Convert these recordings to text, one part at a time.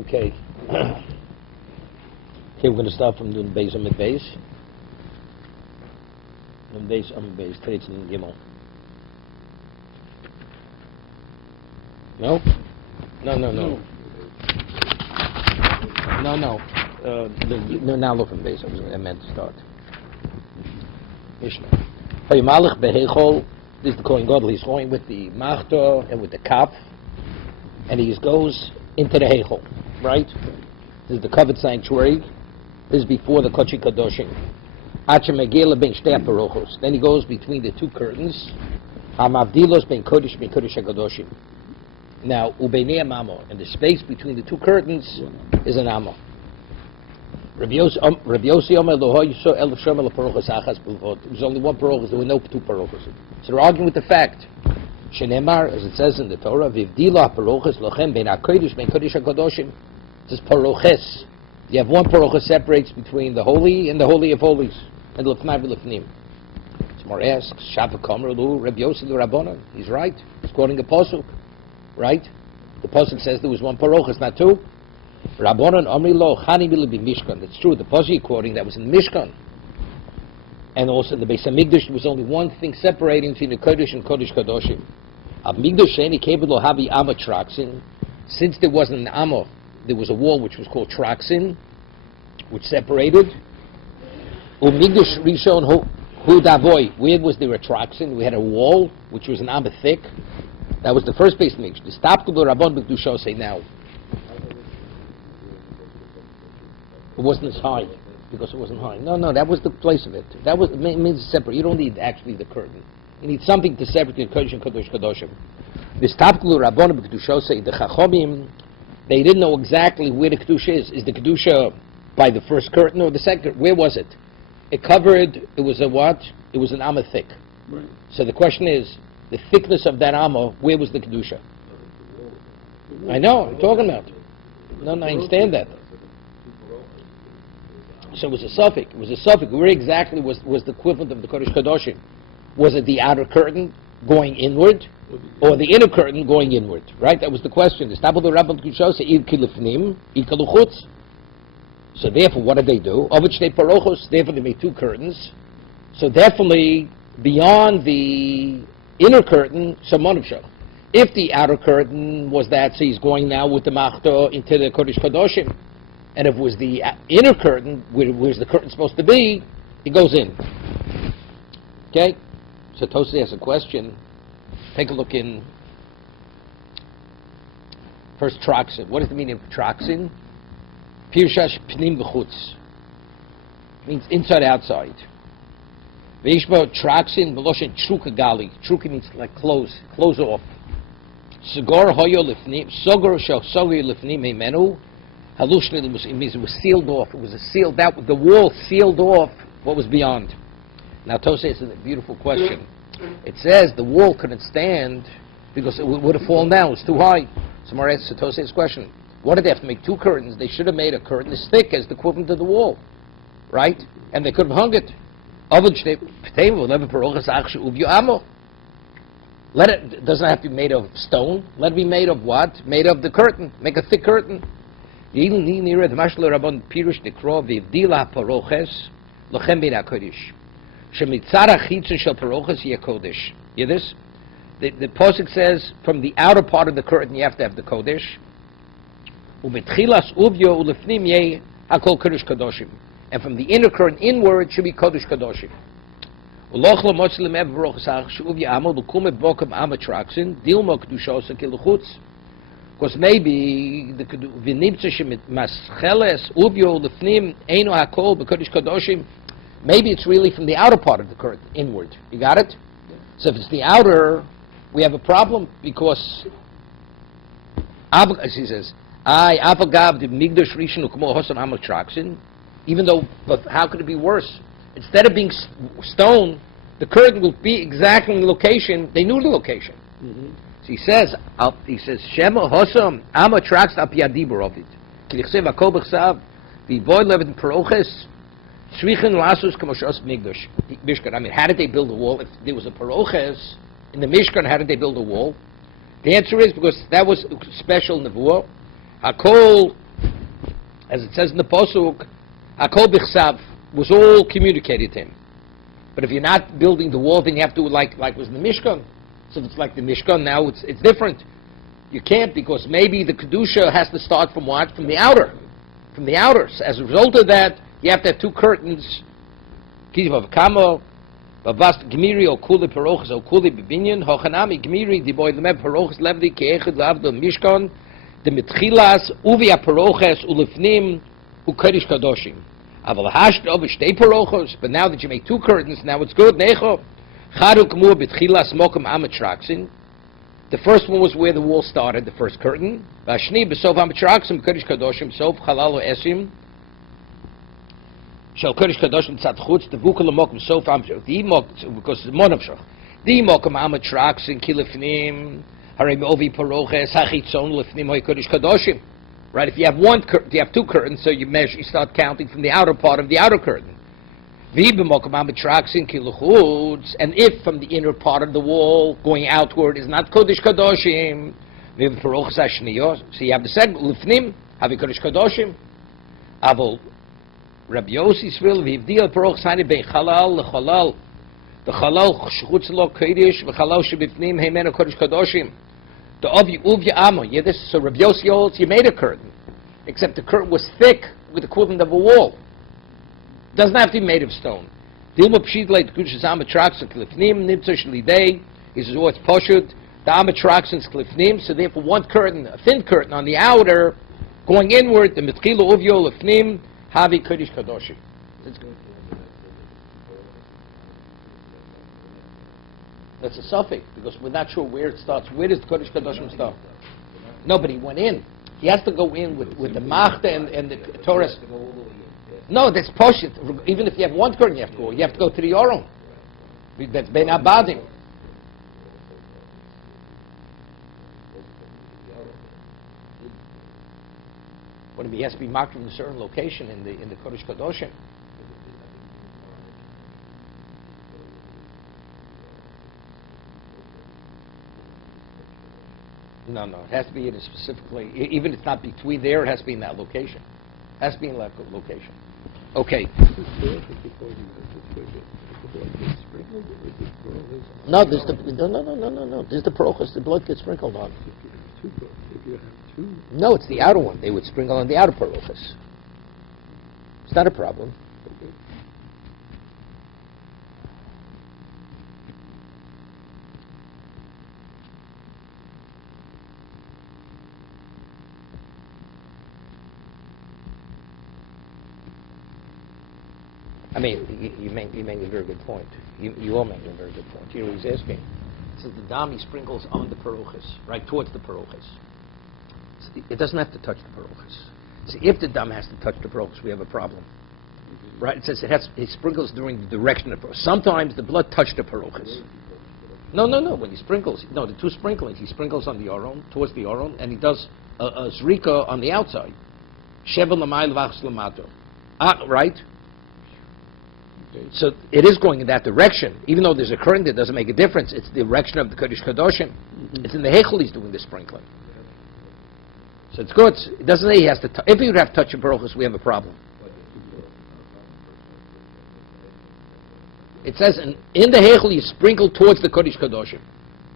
Okay. Okay, we're going to start from the base on the base. On base on base. Today it's in Gimel. No? No. No. Now look from base. I meant to start. Mishnah. Hey, Malach behechol. This is the Kohen Gadol. He's going with the machto and with the kaf, and he goes into the hechol. Right? This is the covered sanctuary. This is before the Kodesh Kadoshim. Then he goes between the two curtains. Hamavdilos ben Kodesh Kadoshim. Now, ubeinei amamo, and the space between the two curtains is an amo. Rabbi Yossi Omer lo yisor el shomer leparochos achas b'lvot. There was only one parochos. There were no two parochos. So they're arguing with the fact. Shenemar, as it says in the Torah, v'ivdila parochos lochem ben hakodesh ben kodesh hakodoshim. It says paroches. You have one parochos separates between the holy and the holy of holies, and lefnai v'lefnim. Tomorrow asks, Shava Komer lu Rabbi Yossi lu Rabbanan. He's right. He's quoting a pasuk, right? The pasuk says there was one parochos, not two. Rabbanan Amri Lo Chani Mila Mishkan. That's true. The pasuk quoting that was in Mishkan, and also in the Beis Hamikdash there was only one thing separating between the Kodesh and Kodesh Kadoshim. Of Migdash Sheni Kevelo Habi Amma Traxin. Since there wasn't an Amma, there was a wall which was called Traxin, which separated. Migdash Rishon Hu Davoy. Where was there a Traxin? We had a wall which was an Amma thick. That was the first Beis Hamikdash. The Stop to the Rabban B'Kedusha say now. It wasn't as high, because it wasn't high. No, that was the place of it. That was, it means separate. You don't need actually the curtain. You need something to separate the Kodesh and Kodesh Kadoshim. This Tapkulu Rabbanu B'Kedusha say the Chachomim, they didn't know exactly where the Kedusha is. Is the Kedusha by the first curtain or the second? Where was it? It covered, it was a what? It was an amma thick. Right. So the question is, the thickness of that amma, where was the Kedusha? I know, I'm talking about. No, I understand that. So it was a suffix. It was a suffix. Where exactly was the equivalent of the Kodesh Kadoshim? Was it the outer curtain going inward, or the inner curtain going inward? Right? That was the question. So therefore, what did they do? Therefore, they made two curtains. So definitely, beyond the inner curtain, if the outer curtain was that, so he's going now with the machto into the Kodesh Kadoshim. And if it was the inner curtain, where's the curtain supposed to be, it goes in. Okay? So Tosai has a question. Take a look in first Traxin. What is the meaning of Traxin? Pirshash pnim b'chutz. Means inside, outside. Veishba Traxin v'loshen truka gali. Truka means like close off. Sogor hoyo lifnim. Sogor shel sogor lifnim heimenu. It means it was sealed off. It was sealed out. The wall sealed off what was beyond. Now Tosai is a beautiful question. It says the wall couldn't stand because it would have fallen down. It was too high. So Mar answers Tosai's question. What did they have to make two curtains? They should have made a curtain as thick as the equivalent of the wall, right? And they could have hung it. Let it doesn't have to be made of stone. Let it be made of what? Made of the curtain. Make a thick curtain. You hear this? The pasuk says from the outer part of the curtain you have to have the kodesh. And from the inner curtain inward should be kodesh kadoshim. Because maybe maybe it's really from the outer part of the curtain inward. You got it? So if it's the outer, we have a problem because she says, even though, but how could it be worse? Instead of being stone, the curtain will be exactly in the location. They knew the location. Mm-hmm. He says, Shema Hosam Amma Trax Ap Yadibur of it. Kilichsev Akol B'chsav V'Void Levit Paroches Shrichen Lasus Kamoshos Mishkan. I mean, how did they build a wall? If there was a Paroches in the Mishkan, how did they build a wall? The answer is because that was special Nevuah. Hakol As it says in the Pasuk, Akol Bichsav was all communicated to him. But if you're not building the wall, then you have to, like was in the Mishkan. So if it's like the Mishkan, now it's different. You can't, because maybe the Kedusha has to start from what? From the outer. From the outers. As a result of that, you have to have two curtains. Kivav Kamo, Bavast Gmiri Okuli Parochas Okuli Bibinyan, Hochanami Gmiri, Diboy Lemev Parochas Levdi, Keechad Lavdo Mishkan, the Mitchilas, Uvia Parochas, Ulifnim, Ukadish Kadoshim. Aval Hasht over Shtei Parochas, but now that you make two curtains, now it's good. Necho, Charuk Mu Bitchilas Mokum Amatraksin. The first one was where the wall started, the first curtain. Vashni Besof Amatraksim, Kadish Kadoshim, Sof Halalo Esim. Shall Kodesh Kadoshim Tzat Chutz, the Vukal Mokum Sof Amshach, because it's Monavshach. The Mokum Amatrax in Kilifnim, Harim Ovi Paroches, Hachitzon Lifnim Hoy Kodesh Kadoshim. Right? If you have you have two curtains, so you start counting from the outer part of the outer curtain. Vibe Mokum Amatrax in Kiluchutz, and if from the inner part of the wall going outward is not Kodesh Kadoshim, Vibe Paroches Ashniyos. So you have the second Lifnim, have Kodesh Kadoshim. Avol Rabbi Yossi's will, v'ivdil paroch sani bein chalal lechalal. The chalal shchutz lo kodesh, v'chalal shebifnim heimenu kodesh kadoshim. The uvya amo. Yeah, so Rabbi Yossi holds you made a curtain, except the curtain was thick with the equivalent of a wall. Doesn't have to be made of stone. Dilma pshid leit kudish amatrax klifnim nimtzo shlidei. He says, oh, it's poshut. The amatrax is klifnim. So therefore, one curtain, a thin curtain on the outer, going inward. The mitchila uvyo lifnim. Havi Kodesh Kadoshim. That's a suffix, because we're not sure where it starts. Where does Kodesh Kadoshim start? Nobody went in. He has to go in with the Machta and the Torah. No, that's Poshit. Even if you have one curtain, you have to go. You have to go to the Yoron. That's Ben Abadim. But he has to be marked in a certain location in the Kodesh Kadoshim. No, it has to be in a specifically. Even if it's not between there, it has to be in that location. It has to be in that location. Okay. No, there's no. There's the parochas. The blood gets sprinkled on. No, it's the outer one. They would sprinkle on the outer parochas. It's not a problem. I mean, you make a very good point. You all make a very good point. You know what he's asking? He says the dam he sprinkles on the parochas, right towards the parochas. So it doesn't have to touch the parochas. See, if the dam has to touch the parochas, we have a problem. Right? It says it sprinkles during the direction of the parochas. Sometimes the blood touched the parochas. No. When he sprinkles, the two sprinklings, he sprinkles on the Aron, towards the Aron, and he does a zrika on the outside. Sheva l'mayl v'achs l'mato. Right? So it is going in that direction. Even though there's a current, it doesn't make a difference. It's the direction of the Kodesh Kadoshim. Mm-hmm. It's in the Heichel he's doing the sprinkling. So it's good. It doesn't say he has to touch. If he would have touch of Baruchas, we have a problem. It says in the Heichel you sprinkle towards the Kodesh Kadoshim.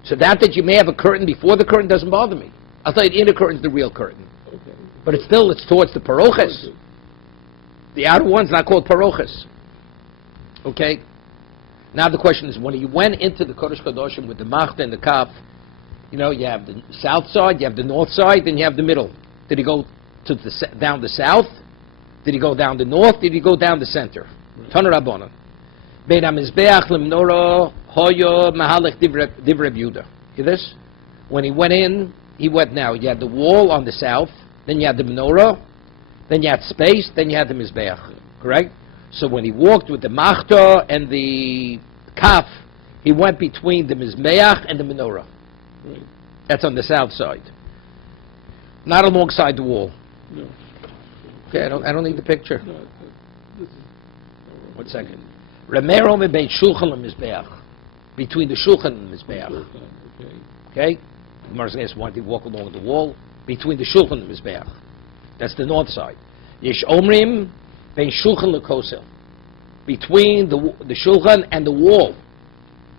So that you may have a curtain before the curtain doesn't bother me. I thought the inner curtain is the real curtain. Okay. But it's towards the Parochas. The outer one's not called Parochas. Okay? Now the question is, when he went into the Kodesh Kadoshim with the Machta and the Kaf, you have the south side, you have the north side, then you have the middle. Did he go down the south? Did he go down the north? Did he go down the center? Tana Rabbanan. Bein HaMizbeach L'Menorah Hoyo Mahalech Divrei Yehuda. Hear this? When he went in, you had the wall on the south, then you had the menorah, then you had space, then you had the Mizbeach. Correct? So when he walked with the Machta and the Kaf, he went between the Mizbeach and the menorah. Right. That's on the south side. Not alongside the wall. No. Okay, I don't need the picture. No, this is 1 second. Remero mebein shulchan lemizbeach. Between the shulchan and the mizbeach. Okay? The Gemara asks, why did he walk along the wall? Between the shulchan and the mizbeach. That's the north side. Yesh omrim ben shulchan lekosel, between the shulchan and the wall,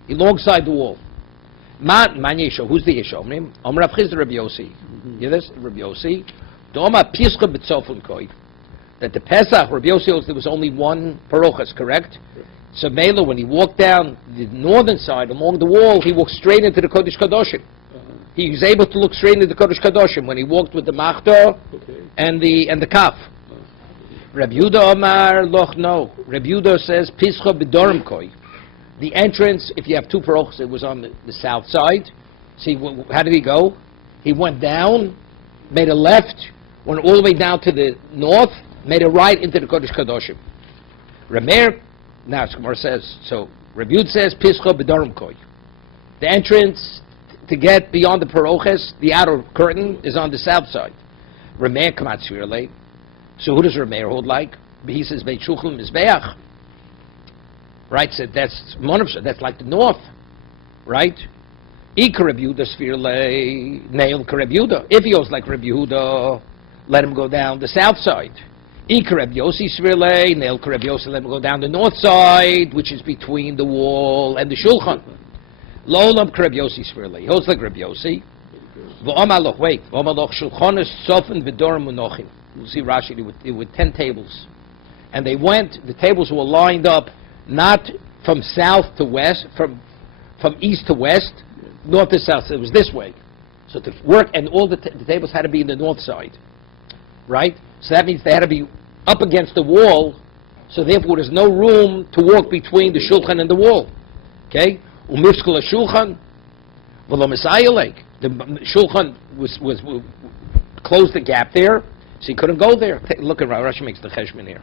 alongside the wall. Man yesho, who's the yesh omrim? Omer Rav Chizda Rabbi Yossi. Hear this? Rabbi Yossi. Doma pischa b'tzofun koi. That the Pesach, Rabbi Yossi holds there was only one parochas, correct? So Mela, when he walked down the northern side along the wall, he walked straight into the Kodesh Kadoshim. He was able to look straight into the Kodesh Kadoshim when he walked with the Machta and the Kaf. Rabbi Yehuda Omar Loch no. Rabbi Yehuda says Pischa b'Dorim Koi. The entrance, if you have two parochas, it was on the south side. See, how did he go? He went down, made a left, went all the way down to the north, made a right into the Kodesh Kadoshim. Rameir, now Gemara says, so Rabbi Yehuda says Pischa b'Dorim Koi. The entrance to get beyond the parochas, the outer curtain, is on the south side. Rameir Kamatz Virle. So who does Rameir hold like? He says Beit Shulchan Mizbeach. Right, so that's like the north, right? Ika Rabbi Yehuda Svirle, Nail Rabbi Yehuda. If he goes like Rabbi Yehuda, let him go down the south side. Ika Rabbi Yossi Svirle, Nail Rabbi Yossi, let him go down the north side, which is between the wall and the Shulchan. Lolam Rabbi Yossi Svirle. He holds like Rabbi Yossi. V'omaloch, wait. V'omaloch Shulchanos Sofen V'Dorim Munochim. You'll see Rashi with 10 tables. And they went, the tables were lined up not from south to west, from east to west, north to south. So it was this way. So to work, and all the tables had to be in the north side. Right? So that means they had to be up against the wall, so therefore there's no room to walk between the Shulchan and the wall. Okay? Umifskul Shulchan, v'lo Messiah. The Shulchan was closed the gap there, so he couldn't go there. Look at Rashi makes the cheshbon here.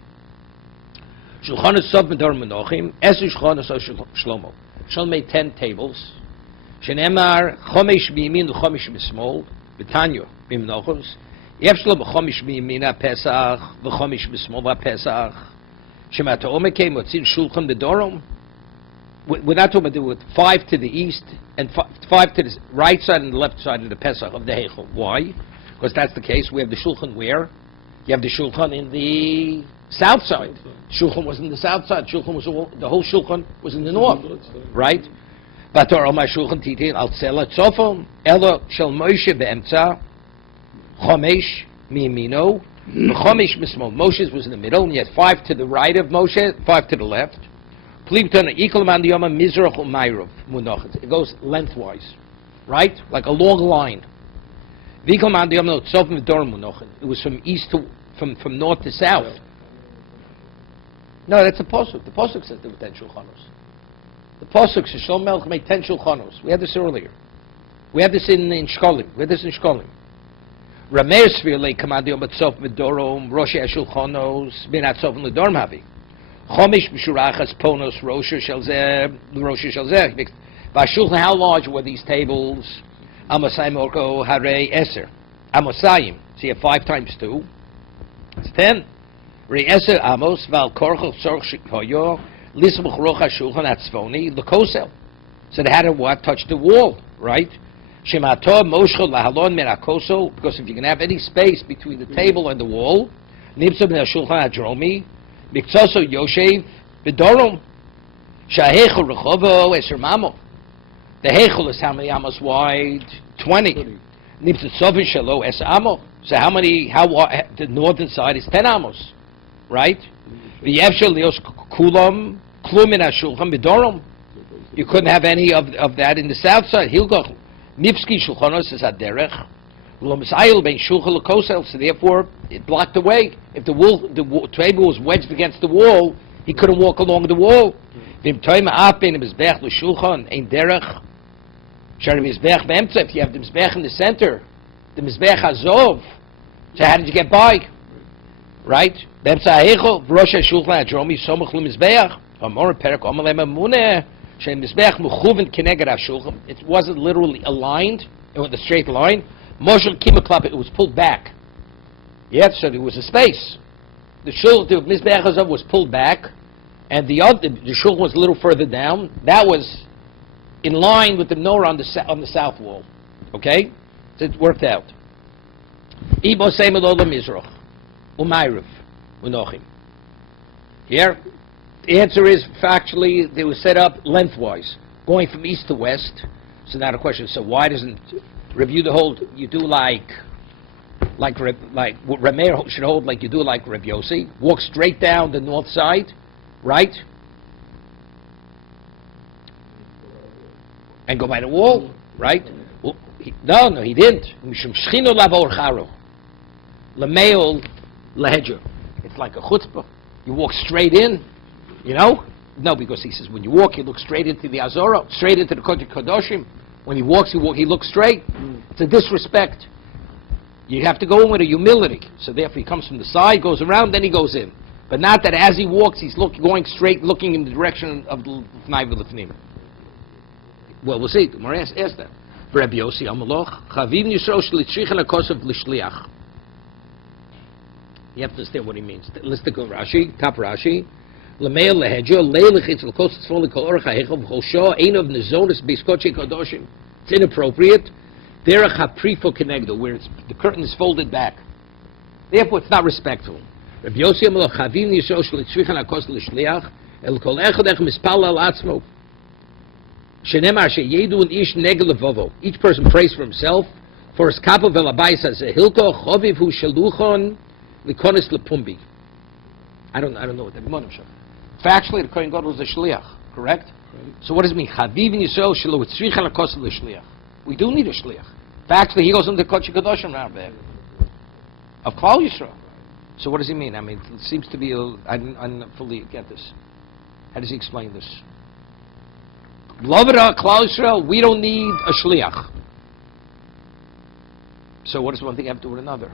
Shulchan is Sov Medor Menochim, Esu Shulchan is Shlomo. Shlomo made 10 tables. Shenemar Chomesh B'Yamin Chomesh B'Smol B'Tanyo B'Menochos. Yev Shlomo Chomesh B'Yamin Pesach V'Chomesh B'Smol Pesach. Shemata Omekei Motzir Shulchan B'Dorom. We're not talking about with 5 to the east and 5 to the right side and the left side of the Pesach of the Heichel. Why? Because that's the case. We have the Shulchan where? You have the Shulchan in the south side. Shulchan was in the south side. Shulchan was the whole Shulchan was in the north, right? Bator Omar Shulchan Titin Al Tzela Tzofon Elo Shel Moshe Be'emtza Chomesh Miyamino Chomesh Mismol. Moshe's was in the middle, and you had 5 to the right of Moshe, 5 to the left. It goes lengthwise, right? Like a long line. It was from east to from north to south. No, that's a pasuk. The pasuk says there were 10 shulchanos. The pasuk says Shlomo Melech made 10 shulchanos. We had this earlier. We had this in Shkolim. We had this in Shkolim. Rameir Svirle command yom atzof medorom rosh shulchanos bin atzof medorom havi. Chomish b'shurachas ponos rosher shelzeh rosher shelzeh. V'ashulchan, how large were these tables? Amosayim orko harei eser. Amosayim. So you have 5 times 2. It's 10. Rei eser amos val korchel sorch shikoyo lismuch rocha shulchan atzvoni lekosel. So they had to what? Touch the wall, right? Shemato moshchel lahalon min akosel, because if you can have any space between the table and the wall, nibso min shulchan adromi. Mikzoso Yoshev B'Dorom Shahechel Rechovo Eser Mamo. The Hechel is how many amos wide? 20. Nibzat Sovin Shalo Eser Amo. So how the northern side is 10 amos, right? V'Yevshel Leos Kulam Klumin HaShulchan B'Dorom. You couldn't have any of that in the south side. Hilgoch Nipski Shulchanos is Aderech. So therefore, it blocked the way. If the table was wedged against the wall, he couldn't walk along the wall. If you have the Mizbech in the center, the Mizbech Azov, so how did you get by? Right? It wasn't literally aligned with a straight line. Moshel Kimaklap, it was pulled back. Yes, so there was a space. The Mizbech Hazav was pulled back, and the shul was a little further down. That was in line with the menorah on the south wall. Okay? So it worked out. Ibo Seimel Olam Mizrach, Umayriv. unochim. Here, the answer is factually they were set up lengthwise, going from east to west. So now the question is: so why doesn't review the hold? You do like what Rameir should hold, like you do like Reb Yossi, walk straight down the north side, right, and go by the wall, right? Well, no, he didn't. Mishum shchino lavor charo, lameol lehejer. It's like a chutzpah. You walk straight in, you know? No, because he says when you walk, you look straight into the Azorah, straight into the Kodesh Kodoshim. When he walks, he looks straight. It's a disrespect. You have to go in with a humility. So therefore he comes from the side, goes around, then he goes in. But not that as he walks, he's going straight, looking in the direction of the L'fnai v'L'fnim. Well, we'll see. Gemara asked that. Rabbi Yossi Amaloch, Chavim Yisrael Shlitzrichen HaKosav L'Shliach. You have to understand what he means. Let's take a Rashi, top Rashi. L'meil lehejo, le'lechitz l'kos tzvon l'kol orach ha'echov v'chosho, ein of nezonis b'skoche kodoshim. It's inappropriate. Derech ha'prifo kenegdo, where the curtain is folded back. Therefore, it's not respectful. Rabbi Yossi Amalo Chavim Yisrael Shlitzrichen HaKos L'Shliach, el kol echad ech mispal al atzmo. Shenemar sheyedu ish negel levovo. Each person prays for himself. For his kapo v'labai says, hilko choviv hu sheluchon l'konis l'pumbi. I don't know what that means. Factually, the Kohen Gadol was a shliach, correct? Right. So what does it mean? Chaviv Yisrael shelo tzricha l'kos l'shliach. We do need a shliach. Factually, he goes into Kodesh Kodoshim around there of Klal Yisrael. So what does he mean? I mean, it seems to be I didn't fully get this. How does he explain this? Beloved Klal Yisrael, we don't need a shliach. So what does one thing have to do with another?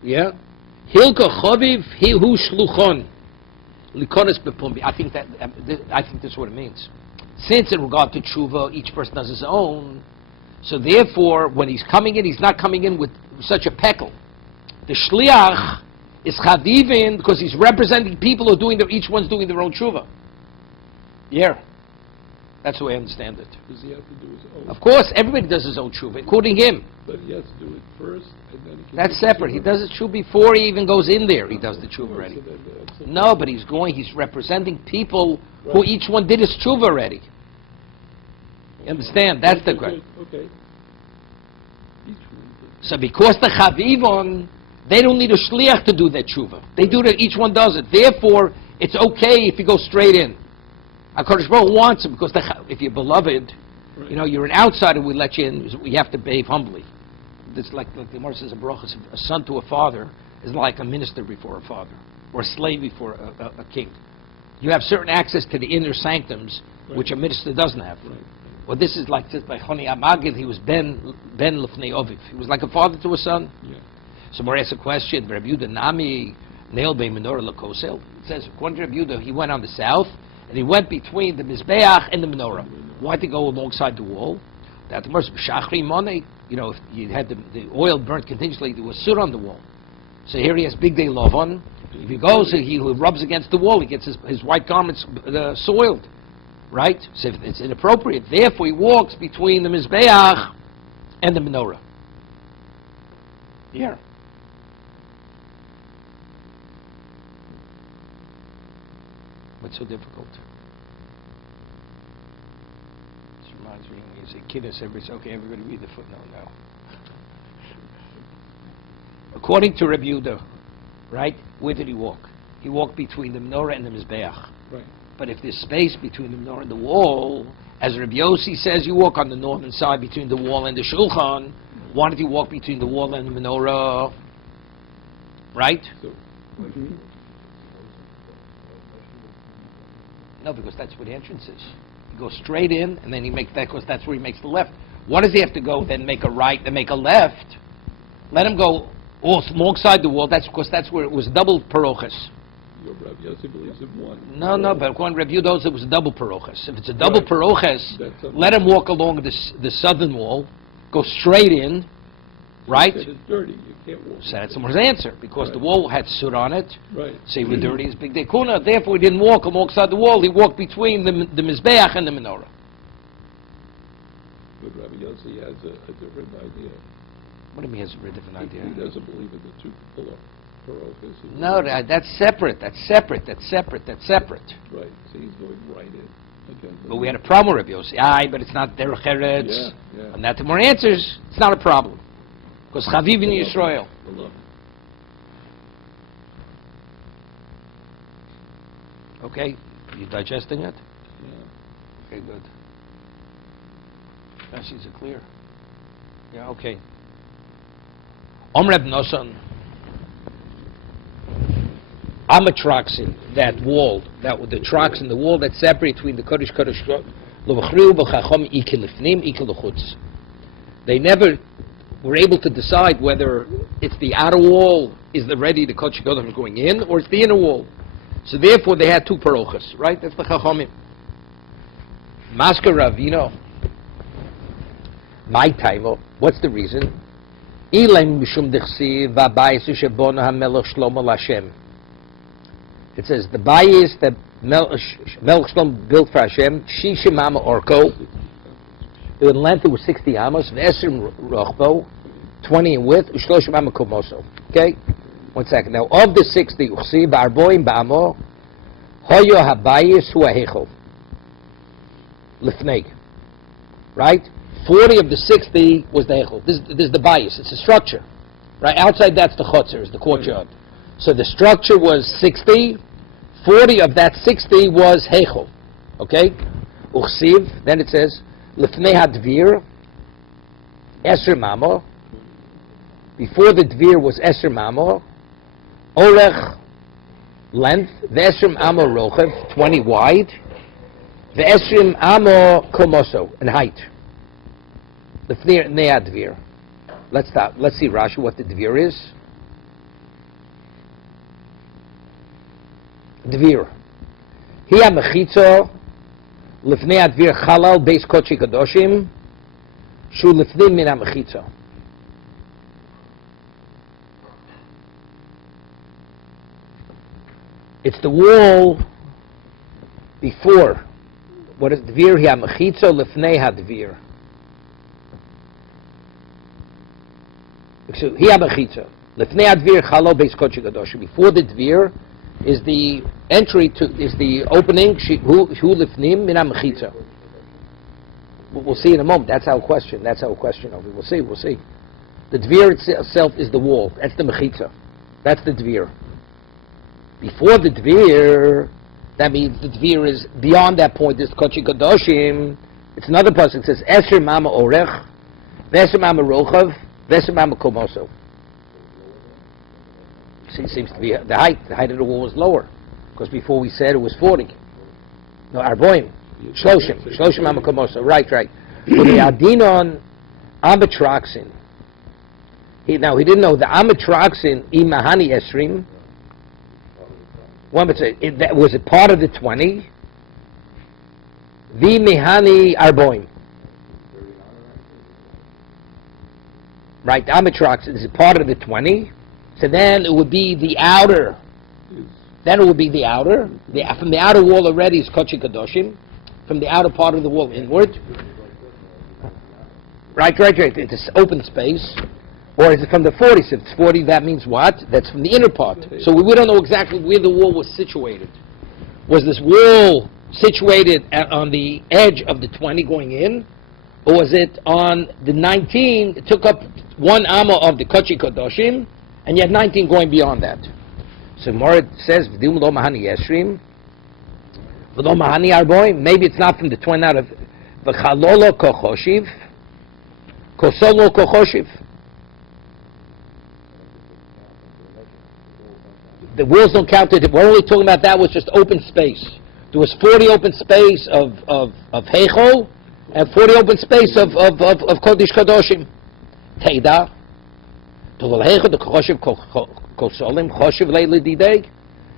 Yeah. Hilka choviv hihu shluchon likonis bepumbi. I think that's what it means. Since in regard to tshuva, each person does his own. So therefore, when he's coming in, he's not coming in with such a pekel. The shliach is chavivin because he's representing people who are doing each one's doing their own tshuva. Yeah. That's the way I understand it. Does he have to do his own? Of course, everybody does his own tshuva, including him. But he has to do it first, and then he can. That's separate. He does his tshuva before he even goes in there. He does the tshuva already. No, but he's representing people who each one did his tshuva already. You understand? That's the question. Okay. So because the chavivon, they don't need a shliach to do that tshuva. They do that. Each one does it. Therefore, it's okay if you go straight in. HaKadosh Baruch Hu wants it because if you're beloved, you know, you're an outsider, we let you in. We have to behave humbly. It's like the Gemara says, a son to a father is like a minister before a father, or a slave before a king. You have certain access to the inner sanctums, which a minister doesn't have. Well, this is like this by Choni Amagid. He was Ben Lefnei Oviv. He was like a father to a son. Yeah. So Mor asks a question. Rabbi Yehuda Nami Neil Bei Menorah L'Kosel. It says according to Rabbi Yehuda, he went on the south. And he went between the Mizbeach and the Menorah. Why did he go alongside the wall? That the most Shachri money, you know, if you had the oil burnt continuously, there was soot on the wall. So here he has big day Lavan. If he goes, he rubs against the wall, he gets his white garments soiled. Right? So it's inappropriate. Therefore, he walks between the Mizbeach and the Menorah. Yeah. What's so difficult? This reminds me when you say kiddush, everybody read the footnote now. According to Rabbi Yehuda, right, where did he walk? He walked between the menorah and the mizbeach. Right. But if there's space between the menorah and the wall, as Rabbi Yossi says, you walk on the northern side between the wall and the shulchan. Why did he walk between the wall and the menorah? Right? So, No, because that's where the entrance is. He goes straight in, and then he makes that, because that's where he makes the left. Why does he have to go, then make a right, then make a left? Let him go alongside the wall. That's because that's where it was double parochas. your Rabbi Yossi believes in one. No, but according to Rabbi Yehuda, it was a double parochas. If it's a double parochas, let him walk along the southern wall, go straight in, right? You said it's dirty. You can't walk. So that's someone's answer, because the wall had soot on it. Right. So he was dirty as big day kuna. Therefore, he didn't walk alongside the wall. He walked between the mizbeach and the menorah. But Rabbi Yossi has a different idea. What do you mean he has a very different idea? He doesn't believe in the two parochas. No, that's separate. That's separate. That's separate. That's separate. Right. So he's going right in. Again, But we had a problem with Rabbi Yossi. But it's not derech eretz. Yeah. And that the more answers, it's not a problem. Because Chaviv in Yisrael. Beloved. Okay, you digesting it? Yeah. Okay, good. Rashi's are clear. Yeah, okay. Reb Nosson, Amatroxin, that wall, the trox in the wall that separate between the Kodesh they never were able to decide whether it's the outer wall is ready the Kodesh Kodesh going in, or it's the inner wall. So therefore they had two parochas, right? That's the Chachomim. Masker Ravino, my time, what's the reason? It says the bayis that Melech Shlomo built for Hashem, Shishim Ama Orko. The length was 60 amos, V'esrim Rochbo, 20 in width, Ushloshim Ama Komoso. Okay? 1 second. Now, of the 60, Uchsi, Ba'arboim Ba'amo, Hoyo HaBayis Hu HaHechol. Lifneg. Right? 40 of the 60 was the Hechol. This is the bias. It's a structure. Right? Outside that's the Chotzer, is the courtyard. So the structure was 60. 40 of that 60 was Hechol. Okay? Uchsiv. Then it says, Lifnei HaDvir, Esr Mamo. Before the Dvir was Esr Mamo. Orech, length. Ve'esrim Amo Rochev, 20 wide. Ve'esrim Amo Komoso, in height. The Dvir. Let's stop. Let's see, Rashi, what the Dvir is. Dvir. Hiya Mechitzo, Lifnei Advir Chalal, Beis Kochi Kadoshim, Shu Lifnei Min HaMechitzo. It's the wall before. What is Dvir? Hiya Mechitzo, Lifnei HaDvir. So Hiya Mechitzo, Lifnei Advir Chalal, Beis Kochi Kadoshim. Before the Dvir is the entry to, is the opening, Hu Lifnim Min HaMechitzo. We'll see in a moment. That's our question. That's our question over. We'll see. The Dvir itself is the wall. That's the Mechitza. That's the Dvir. Before the Dvir, that means the Dvir is beyond that point. This Kochi Kadoshim. It's another person. It says Esher Mama Orech, Vesher Mama Rochav, Vesher Mama Komoso. See, it seems to be the height. The height of the wall was lower, because before we said it was 40. No, Arboim, Shloshim Mama Komoso. Right. The Adinon Amatroxin. He didn't know the Amatroxin Imahani Esrim. One would say, was it part of the 20? The Mihani Arboim. Right, the Amatroxin is it part of the 20? So then it would be the outer. Then it would be the outer. From the outer wall already is Kochi Kadoshim. From the outer part of the wall inward. Right. It's open space. Or is it from the 40? If it's 40, that means what? That's from the inner part. So we don't know exactly where the wall was situated. Was this wall situated on the edge of the 20 going in? Or was it on the 19? It took up one amma of the Kochi Kadoshim, and you had 19 going beyond that. So Morad says, V'dim lo mahani yeshrim, v'lo mahani arboim. Maybe it's not from the 20 out of V'chalolo kochoshiv, kosolo kochoshiv. The walls don't count it. We're only talking about that was just open space. There was 40 open space of Heichol, and 40 open space of Kodesh Kadoshim. Teida.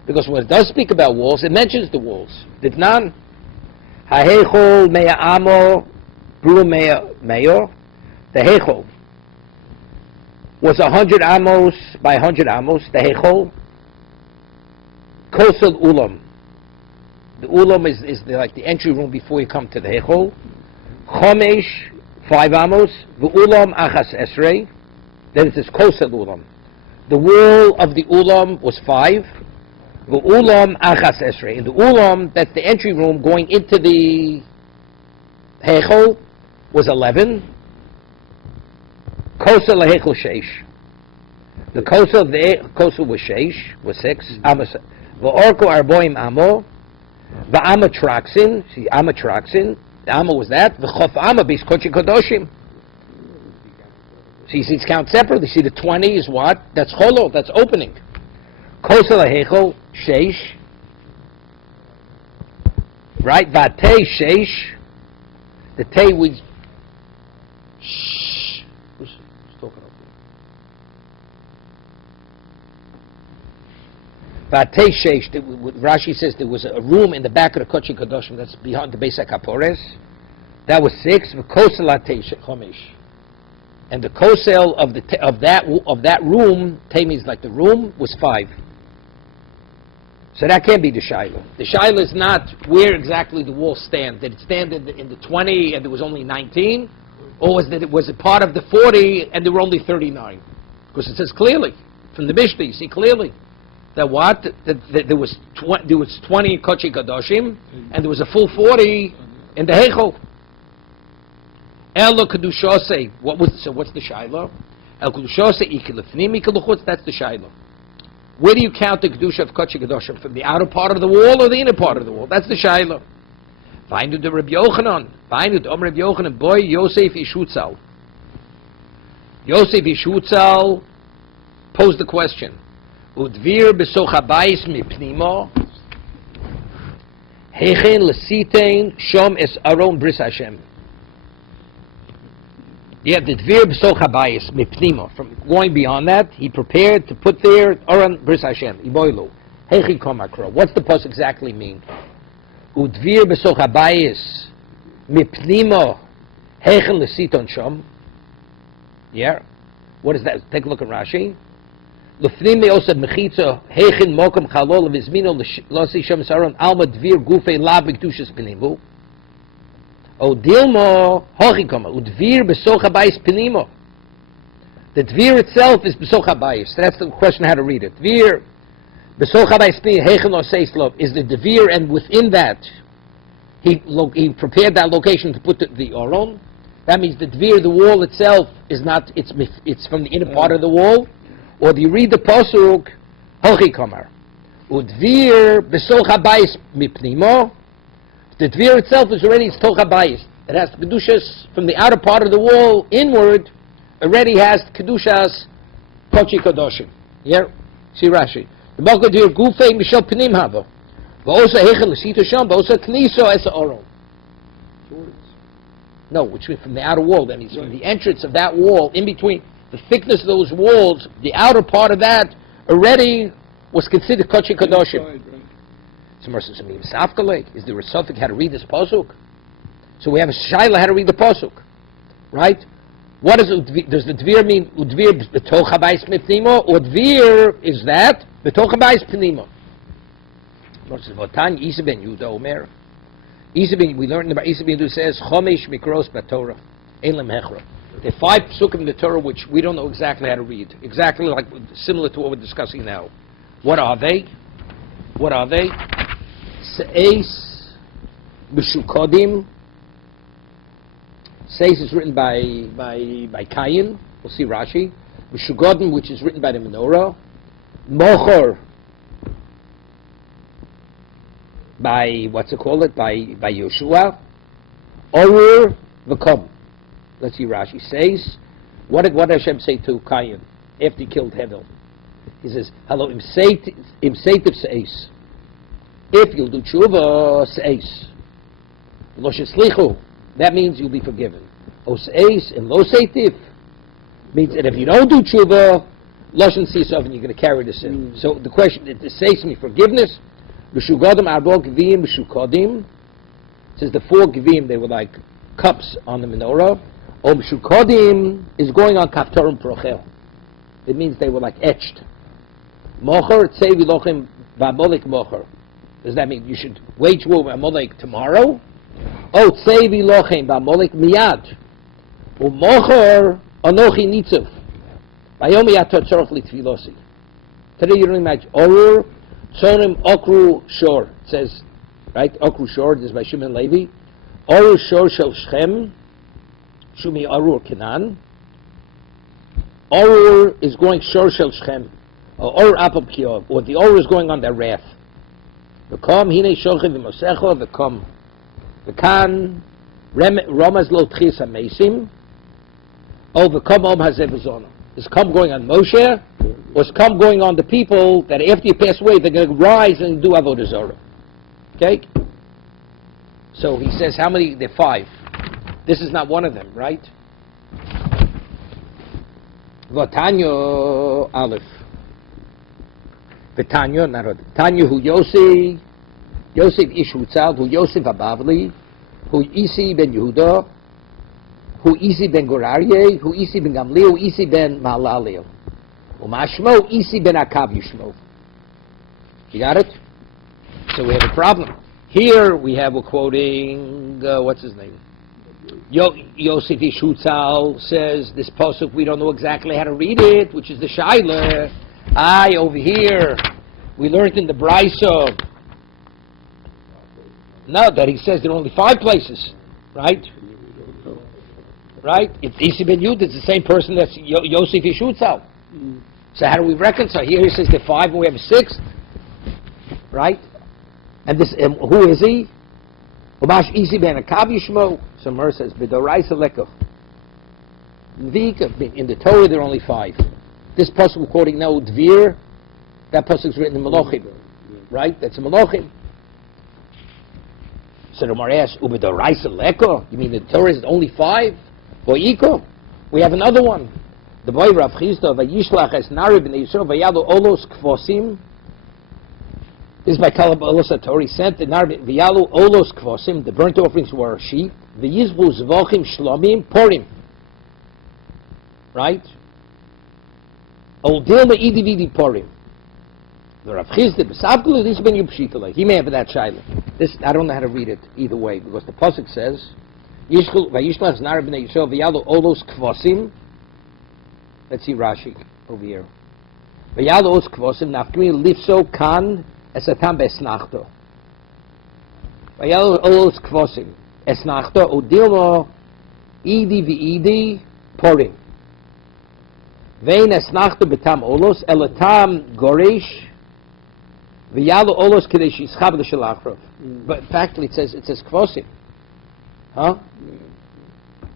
Because when it does speak about walls, it mentions the walls. Did none? Ha'heichol mea amo bru meyor. The Heichol was 100 amos by 100 amos. The Heichol. Kosel ulam. The ulam is like the entry room before you come to the Heichol. Chomesh, 5 amos. The ulam achas esrei. Then it says kosel ulam. The wall of the ulam was 5. The ulam achas esrei. In the ulam, that's the entry room going into the hechol, was 11. Kosel lahechol sheish. The kosel was sheish, was 6. V'orko arboim amo. V'ama traxin. See, ama traxin. The ama was that. V'chof ama bis kodesh kodoshim. So you see, it's counted separately. See, the 20 is what? That's cholo. That's opening. Kosel lahechol sheish. Right? Vatei sheish. The tei was. Shh. Who's talking up there? Vatei sheish. Rashi says there was a room in the back of the Kodesh Kadoshim that's behind the Beis HaKapores. That was 6. V'kosel latei chomesh. And the kosel of that room, tei means like the room, was 5. So that can't be the shaila. The shaila is not where exactly the walls stand. Did it stand in the 20 and there was only 19? Or was it part of the 40 and there were only 39? Because it says clearly, from the Mishnah, you see clearly, that what? That there was 20 in Kodesh Kadoshim, and there was a full 40 in the Heichel. Elo Kedushose, what's the shaila? El Kedushose ikilefnim ikiluchutz, that's the shaila. Where do you count the Kedusha of Kodesh Kadoshim? From the outer part of the wall or the inner part of the wall? That's the shaila. Find the Rabbi Yochanan. Find it, Rabbi Yochanan, boy, Yosef Ishutzal. Yosef Ishutzal posed the question. Udvir besoch habayis mipnimo, hechen lesitein shom es aron bris Hashem. Yeah, the dvir besoch habayis mipnimo. From going beyond that, he prepared to put there aron bris Hashem. Iboilu hechi komakro. What's the post exactly mean? Udvir besoch habayis mipnimo hechen lesiton shom. Yeah, what is that? Take a look at Rashi. Lefnim me'osad mechitza hechen mokum chalol v'izmino losi shem saron alma dvir gufei la b'kdushas penimu. O dilmo hochikoma udvir besoch habayis penimo. The dvir itself is besoch habayis. So that's the question how to read it. Dvir besoch habayis penimo hechen oseislov is the dvir, and within that he prepared that location to put the oron. That means the dvir, the wall itself, is not. It's from the inner part of the wall. Or do you read the pasuk hochi kamar udvir besoch habayis mipnimo? The dvir itself is already toch habayis. It has kedushas from the outer part of the wall inward. Already has kedushas kochi kadoshim. Here, see Rashi. The balkadir gufei mishal pnim haba. Va'osa hechel l'sito sham. Va'osa kniso esa oron. No, which means from the outer wall. That means from the entrance of that wall, in between. The thickness of those walls, the outer part of that already was considered Kodesh Kadoshim. Is there a suffix how to read this pasuk? So we have a shaila how to read the pasuk, right? What does the dvir mean? Udvir b'toch habayis mipnimo, or dvir is that b'toch habayis pnimo? Isa ben Yuda Omer. We learned about Isa ben Yuda says chomesh mikros b'Torah ein lem hechra. There are 5 psukim in the Torah which we don't know exactly how to read. Exactly like similar to what we're discussing now. What are they? Seis Mishukodim. Seis is written by Cain. We'll see Rashi. Mishukodim, which is written by the menorah. Mochor by By Yoshua. Orur v'kom. Let's see, Rashi says, what did Hashem say to Cain after he killed Hevel? He says, "Hello, im seitiv seis. If you'll do tshuva, seis. Lo sheslichu. That means you'll be forgiven. O seis and lo seitiv means that if you don't do tshuva, lo shensisav, and you're going to carry the sin. So the question, it says me forgiveness. B'shugodim arbo gvim b'shukodim. Says the 4 gvim, they were like cups on the menorah. Om Shukodim is going on Kaftorim Prochel. It means they were like etched. Mocher Tsevi Lochem V'Amolik Mocher. Does that mean you should wage war with Amalek tomorrow? Oh, Tsevi Lochem V'Amolik Miyad. Mocher Anochi Nitzav. Vayomi ato tzorach litfilosi. Today you don't imagine. Orur tzonim okru shor. It says, right? Okru shor. This is by Shimon Levi. Orur shor shel Shchem. Shumi Orur Kenan. Orur is going shor shel Shchem. Or apel pkiov. Or the Orur is going on their wrath. V'kom hine shochiv v'mosecho v'kom. V'kan Ramaz lo tchis ha-mesim. Oh, v'kom om hazeh v'zona. Is come going on Moshe, or is come going on the people that after you pass away, they're going to rise and do Avodah Zarah. Okay? So he says, how many? There are 5. This is not one of them, right? V'tanyo Aleph. V'tanyo, not other. Tanyo hu Yosef ish Hutzal, hu Yosef Abavli, hu Isi ben Yehuda, hu Isi ben Gorarye, hu Isi ben Gamliel, hu Isi ben Mahalalel. Umashmo Isi ben Akav Yishmo. You got it? So we have a problem. Here we're quoting, what's his name? Yosef ish Hutzal says, this pasuk, we don't know exactly how to read it, which is the Shaila. Over here, we learned in the Brisa, no, that he says there are only 5 places, right? Right? It's Isi ben Yud, it's the same person that's Yosef ish Hutzal. So how do we reconcile? Here he says there are 5 and we have a 6th, right? And this, who is he? Umash Isi ben Akav Yishmo. So Mer says, B'doraisa lekach. In the Torah there are only 5. This pasuk we're quoting now, Dvir, that pasuk is written in Malachim, right? That's in Malachim. So the Gemara asks, U'b'doraisa lekach? You mean the Torah is only 5? Vo'iko? We have another one. The boy Rav Chisda, Vayishlach es Nari b'nei Yisrael, Vayadu olos kvosim. This is by Kalabalosa Torah. He sent the Nari, V'yalu olos kvosim, the burnt offerings were sheep. V'yizvu zvochim shlomim porim. Right? Oldil me'idi vidi porim. The Rav Chisda, B'savkulu, this ben Yupshitale. He may have that shaila. This, I don't know how to read it either way, because the pasuk says, Vayishlach es Nari b'nei Yisrael, V'yalu olos kvosim. Let's see Rashi over here. V'yalu olos kvosim, nafkmi lifso kan esatam be'esnachto. V'yalu olos kvosim. Esnachto odilmo idi v'idi porim. Vein esnachto betam olos elatam gorish v'yalu olos kadesh yischab l'shalachrov. But factually it says kvosim. Huh?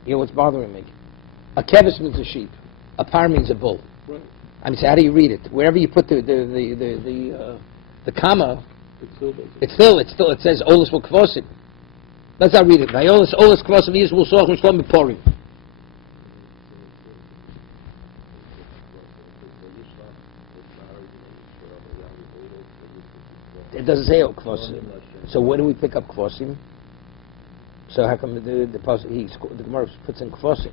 You know what's bothering me? A kevis means a sheep. A par means a bull. Right. I mean, so how do you read it? Wherever you put the comma, it says olos will kvosim. Let's not read it. Olos kvosim is will soch mishlam beporim. It doesn't say kvosim. So where do we pick up kvosim? So how come the Gemara puts in kvosim?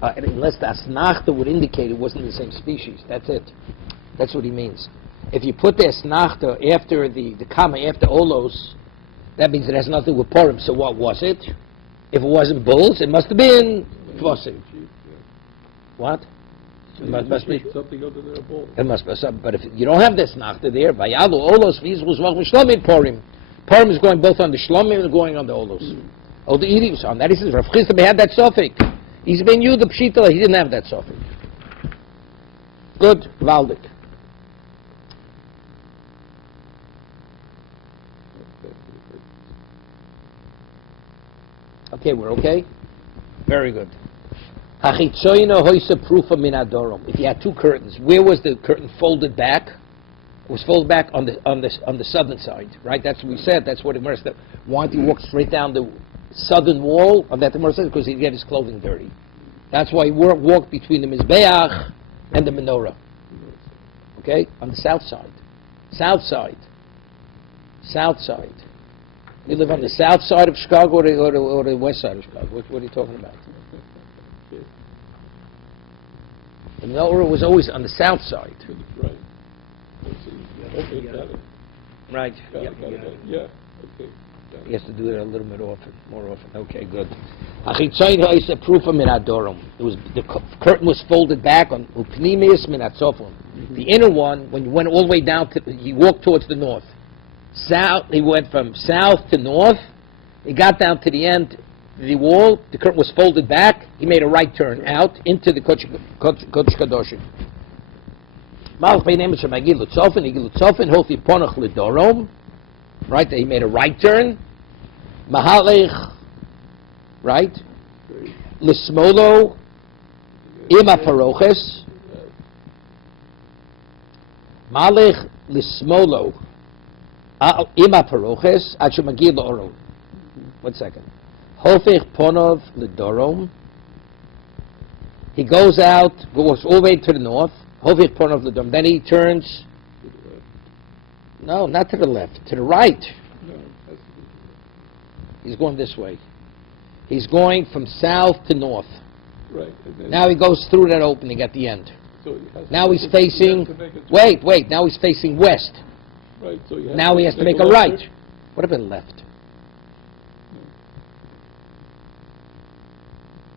Unless the asnachta would indicate it wasn't the same species. That's it. That's what he means. If you put the asnachta after the comma after olos, that means it has nothing with porim. So what was it? If it wasn't bulls, it must have been kvosim. What? It must be something other than a bull. It must be something. But if you don't have this nachta there, vayalu olos v'yizvus v'achim shlomim porim. Porim is going both on the shlomim and going on the olos. Oh, the eating on that he says Rav Chisda had that suffix. He's been you the pshita. He didn't have that suffix. Good, valdik. Okay, we're okay. Very good. If you had 2 curtains, where was the curtain folded back? It was folded back on the southern side, right? That's what we said. That's what Immer said. Wanted to walk straight down the southern wall of that Immer said because he'd get his clothing dirty. That's why he walked between the Mizbeach and the menorah. Okay, on the south side. South side. South side. You live on the south side of Chicago or the west side of Chicago? What are you talking about? The menorah was always on the south side. Right. Okay, got it. Right. Got it. Yeah, okay. He has to do it a little bit more often. Okay, good. Achitzayin is a proof of minadorum. It was the curtain was folded back on upnimis minatzofon. The inner one, when you went all the way down to, he walked towards the north. South, he went from south to north. He got down to the end of the wall. The curtain was folded back. He made a right turn out into the Kodesh Kadoshim. Malach b'nei Emes Shemagil Lutzofin Hofi Ponach Lidorom. Right, he made a right turn. Mahalech, right? Lismolo Ima Paroches. Malech Lismolo Ima Paroches Ad Shemagil L'Orom. 1 second. Hofech Ponov Lidorom. He goes out, goes all the way to the north. Hofech Ponov Lidorom. Then he turns. No, not to the left, to the right. No, He's going this way. He's going from south to north. right. And then, Now he goes through that opening at the end. so he has Now to he's make a- he facing. has to make a- Wait. Now he's facing west. Right. So he has Now he has to make a left right. turn. What have been left?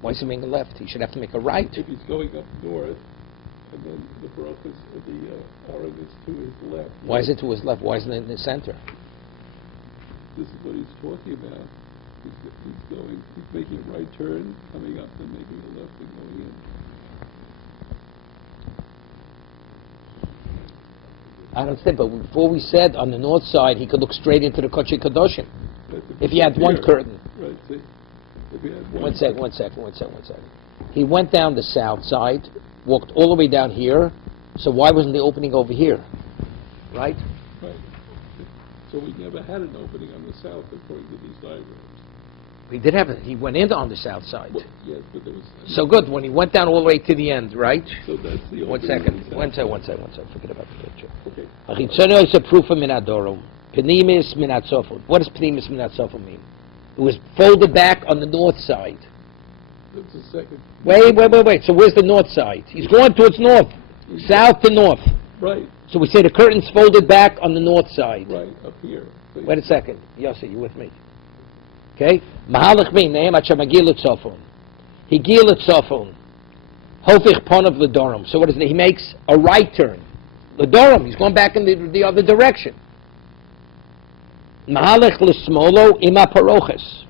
Why is he making a left? He should have to make a right. If he's going up north, and then the Baruchas, the Aron is to his left. Why is it to his left? Why isn't it in the center? This is what he's talking about. He's making a right turn, coming up, and making a left and going in. I don't understand, but before we said on the north side he could look straight into the Kodesh Kadoshim. Right, If he had one here. curtain. Right, see? If he had one. One second. He went down the south side, walked all the way down here, so why wasn't the opening over here? Right? Right. So we never had an opening on the south according to these diagrams. He did have it. He went in on the south side. Well, yes, but there was... So good, when he went down all the way to the end, right? So that's the One opening second. on the south. One second. Forget about the picture. Okay. Achitzono is a proof of minadorum. Penimis minatzofon. What does penimis minatzofon mean? It was folded back on the north side. That's the second. Wait. So where's the north side? He's going towards north. South to north. Right, So we say the curtain's folded back on the north side. right, up here. Wait a second. Yossi, you with me? Okay? Mahalach b'neim at shemagil etzofon. Higil etzofon. Hofich ponav ledorum. So what is it? He makes a right turn. Ledorum. He's going back in the other direction. Mahalach l'smolo ima paroches.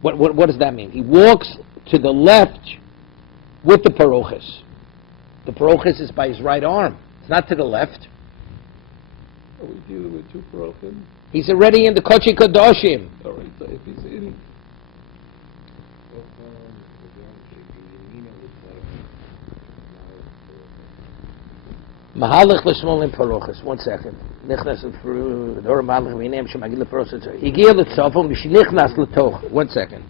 What does that mean? He walks to the left with the paroches. The paroches is by his right arm. It's not to the left. Are we dealing with two parochim? He's already in the Kodesh Kadoshim. All right, so if he's in... Mahalach l'shmol in paroches. 1 second. Nichnas l'dor mahalach v'inem shemagil l'paroches. Higil l'tzofon v'shenichnas l'toch. 1 second.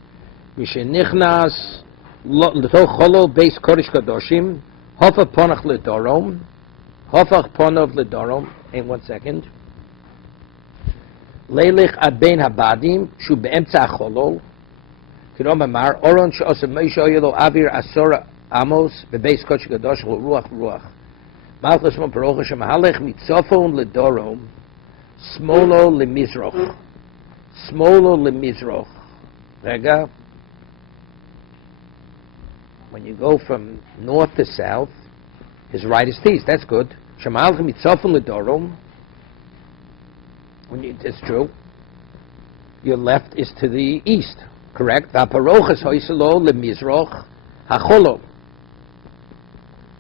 V'shenichnas l'toch cholo beis Kodesh Kadoshim. Hofa ponach l'dorom. Hofach ponov l'dorom. In 1 second. Leilich ad bein habadim shu be'emtza hacholol. K'nom amar oron she'osem Moshe oyelo avir asora amos bebeis Kodesh Kadosh ruach. Malchus von Parocha Shemahalech mitzofon ledorom, smolo lemizroch. Smolo lemizroch. Rega. When you go from north to south, his right is east. That's good. Shemahalech mitzofon ledorom. It's true. Your left is to the east. Correct. Vaparochas hoiselo lemizroch hacholol.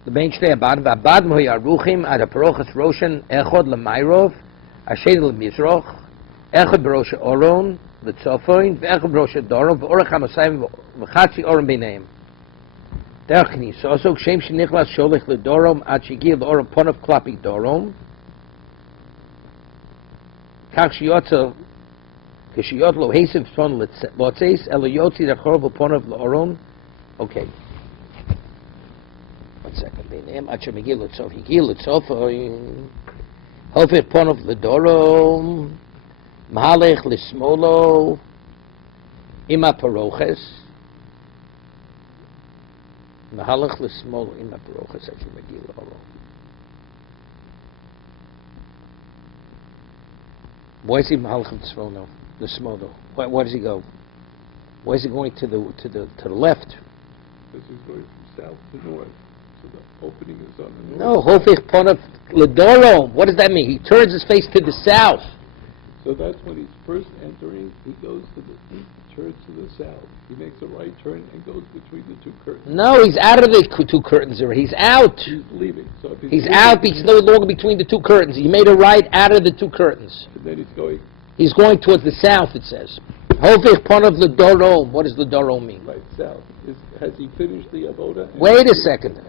The main shtei abad v'abad mohi aruchim ad haparochas roshan echod lemayrov ashed lemizroch echod b'rosh oron l'tzofoin v'echod b'rosh dorom v'orach hamasayim v'chatzi oron b'neim derech knisoso kshem shenichlas sholech l'dorom ad shigil l'orom ponav klapi dorom kach shiyotzo k'shiyot lo hesiv son l'tzeis elo yotzi d'chorov ponav l'oron. Okay. 1 second. Beinem at shemagil l'tzof higil l'tzofoin hofich ponov l'dorom mahalech l'smolo ima paroches mahalech l'smolo ima paroches at shemagil l'orom. Why is he Mahalchim Tzvono, the Smodo? Why does he go? Why is he going to the left? Because he's going from south to north. So the opening is on the No, north. Hofich Ponav Ledorom. What does that mean? He turns his face to the south. So that's when he's first entering. He goes to the east, turns to the south. He makes a right turn and goes between the two curtains. No, he's out of the two curtains already. He's out. He's leaving. So if He's leaving, out. He's no longer between the two curtains. He made a right out of the two curtains. and then he's going He's going towards the south, it says. Hovich Ponav Ledorom. What does Ledorom mean? right south. Has he finished the avoda? Wait a second.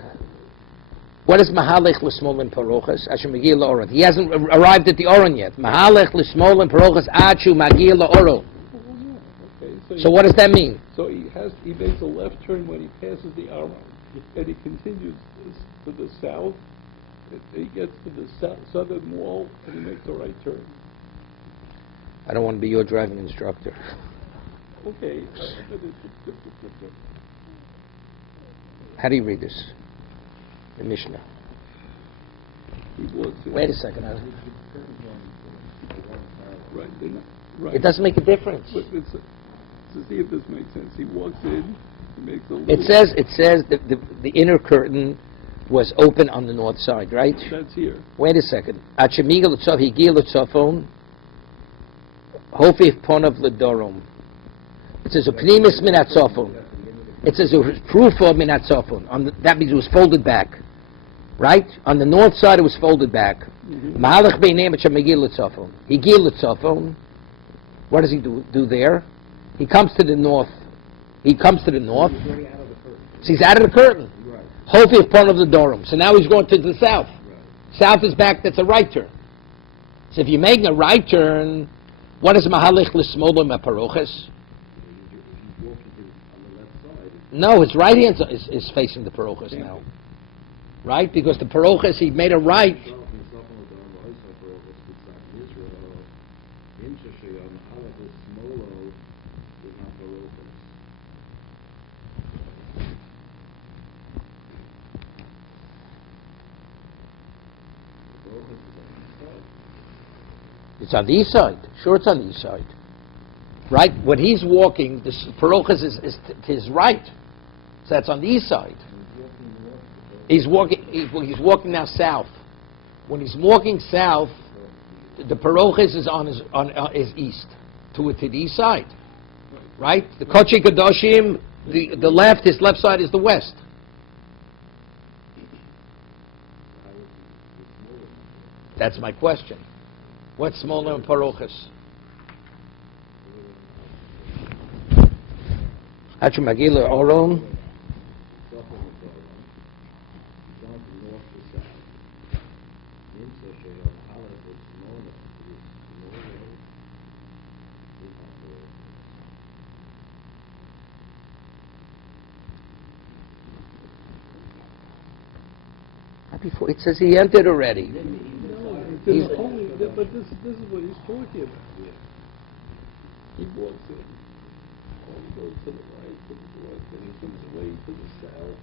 What is Mahalech L'Smol and Parochas? Asher Magil L'Oron. He hasn't arrived at the Oron yet. Mahalech L'Smol and Parochas Achu Magil L'Oron. Okay, So what does that mean? So he makes a left turn when he passes the Aron, and he continues to the south. He gets to the southern wall, and he makes a right turn. I don't want to be your driving instructor. Okay. How do you read this? The Mishnah. He walks in. Wait a second. Right. Right. It doesn't make a difference. But to see if this makes sense, he walks in. He makes a little. It says that the inner curtain was open on the north side, right? That's here. Wait a second. Achemigel Tzov Higil Tzofon Hofif Ponav Ledorom. It says Upnimis Minat Tzofon. It says proof of Minat Tzofon. That means it was folded back, right? On the north side, it was folded back. Mahalach Beinei Achemigil Tzofon Higil Tzofon. What does he do there? He comes to the north. So he's out of the curtain. Hofif Ponav Ledorom. So now he's going to the south. South is back. That's a right turn. So if you're making a right turn, what is Mahalech L'Smol Parochas? No, his right hand is facing the Parochas now. Right? Because the Parochas, he made a right. It's on the east side. Sure, it's on the east side. Right? When he's walking, the Parochas is to his right. So that's on the east side. He's walking now south. When he's walking south, the Parochas is on his east, to the east side. Right? The Kochi Kadoshim, the left, his left side is the west. That's my question. What's Smola and Parochas? Hachu Magila Oron. Before it says he entered already. But this is what he's talking about here. He walks in, and he goes to the right, to the north, and he comes away to the south.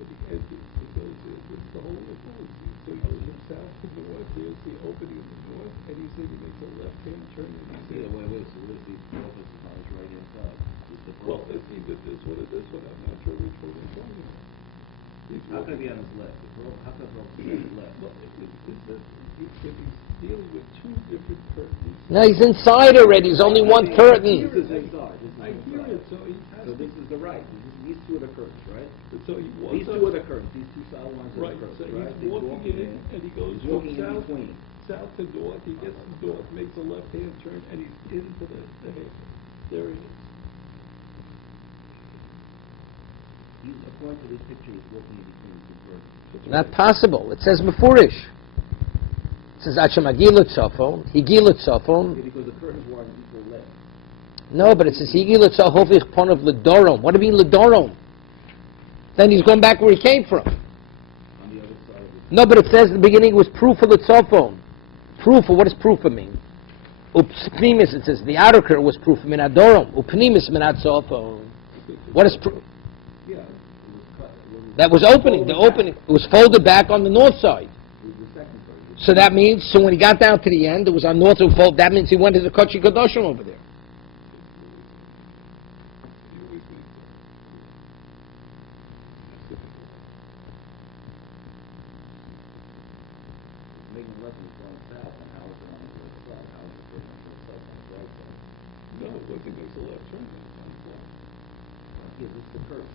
But he enters, he goes in, it's the whole of the So he goes from south to north, there's the opening in the north, and he said he makes a left-hand turn, and he said, wait, so where's the office on his right-hand side? well, it's either this one or this one, I'm not sure which one they're talking about. How can it be on his left? How can it be on his left? Well, if he's dealing with two different curtains. No, he's inside already. There's only one curtain. This is inside. I hear it, so he has So this is the right. These two are the curtains, right? So he walks These up, two are the curtains. These two solid lines are right, the curtains, so right? he's walking in, and he goes He's walking from in between. south to north, he gets to north, makes a left-hand turn, and he's into the there it is. According to this picture, he's walking in between two curtains. Not possible. It says Mefurish. It says Achemagila Tzofon, Higila Tzofon. Because the curtains were on equal length. No, but it says Higila Tzofovich Ponav Ledorom. What do you mean Ledorom? Then he's going back where he came from. On the other side of the... No, but it says in the beginning it was proof of the Tzofon. Proof of what does proof mean? Upnimis, it says the outer curtain was proof of Minadorom. Upnimis Minat Tzofon. What is proof? Yeah, it was cut. That was opening. The opening. It was folded back on the north side. The second curtain. So that means, so when he got down to the end, it was on north of fold. That means he went to the Kodesh Kadoshim over there. Making a left and going south, and how is it on the north side? How is it going on the north side, on the right side? No, I think it's a left turn. Yeah, this is the curve.